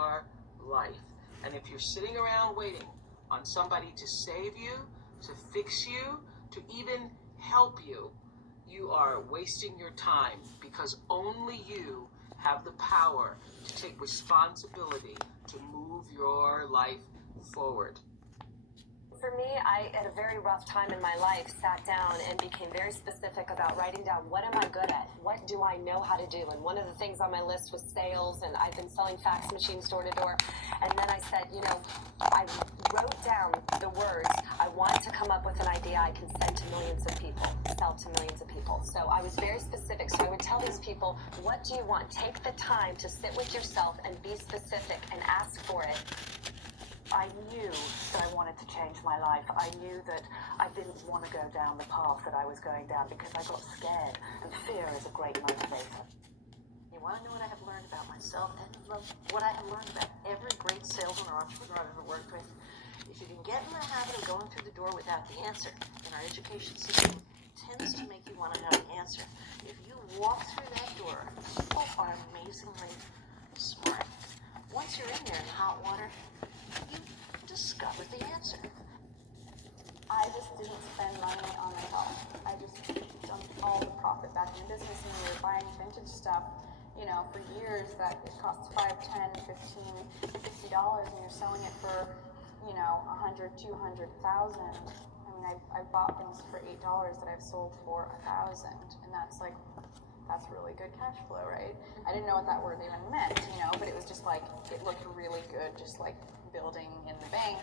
your life. And if you're sitting around waiting on somebody to save you, to fix you, to even help you, you are wasting your time, because only you have the power to take responsibility to move your life forward. For me, I, at a very rough time in my life, sat down and became very specific about writing down, what am I good at? What do I know how to do? And one of the things on my list was sales, and I've been selling fax machines door to door. And then I said, I wrote down the words, I want to come up with an idea I can send to millions of people, sell to millions of people. So I was very specific. So I would tell these people, what do you want? Take the time to sit with yourself and be specific and ask for it. I knew that I wanted to change my life. I knew that I didn't want to go down the path that I was going down because I got scared, and fear is a great motivator. You want to know what I have learned about myself and what I have learned about every great salesman or entrepreneur I've ever worked with? If you can get in the habit of going through the door without the answer, and our education system tends to make you want to have an answer. If you walk through that door, people are amazingly smart. Once you're in there in hot water, you discover the answer. I just didn't spend money on my health. I just dumped all the profit back in the business, and we were buying vintage stuff, for years that it costs $5, $10, $15, $50, and you're selling it for, $100, $200, $1,000. I mean, I've bought things for $8 that I've sold for $1,000, and that's really good cash flow, right? I didn't know what that word even meant, but it was just like, it looked really good, just like building in the bank.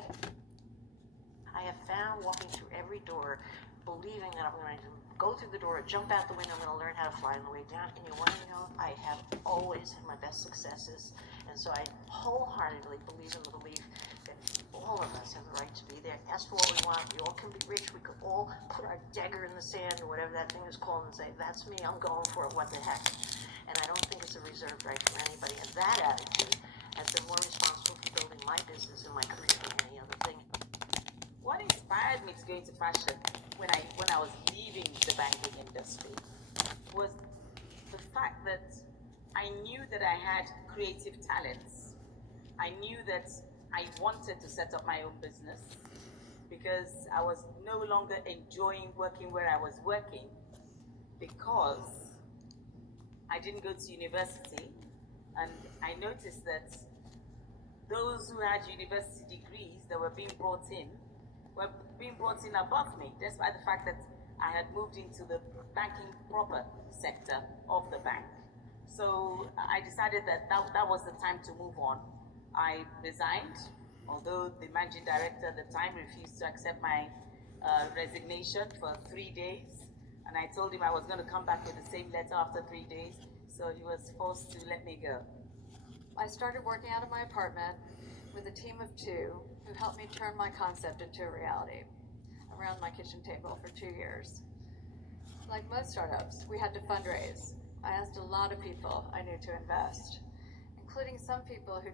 I have found walking through every door, believing that I'm going to go through the door, jump out the window, I'm going to learn how to fly on the way down. And you want to know, I have always had my best successes. And so I wholeheartedly believe in the belief that all of us have the right to be there. Ask for what we want. We all can be rich. We could all put our dagger in the sand, or whatever that thing is called, and say, that's me, I'm going for it, what the heck. And I don't think it's a reserved right for anybody. And that attitude has been more responsible for building my business and my career than any other thing. What inspired me to go into fashion when I was leaving the banking industry was the fact that I knew that I had creative talents. I knew that I wanted to set up my own business because I was no longer enjoying working where I was working, because I didn't go to university, and I noticed that those who had university degrees that were being brought in were being brought in above me, despite the fact that I had moved into the banking proper sector of the bank. So I decided that was the time to move on. I resigned, although the managing director at the time refused to accept my resignation for 3 days. And I told him I was going to come back with the same letter after 3 days. So he was forced to let me go. I started working out of my apartment with a team of 2 who helped me turn my concept into a reality around my kitchen table for 2 years. Like most startups, we had to fundraise. I asked a lot of people I knew to invest, including some people who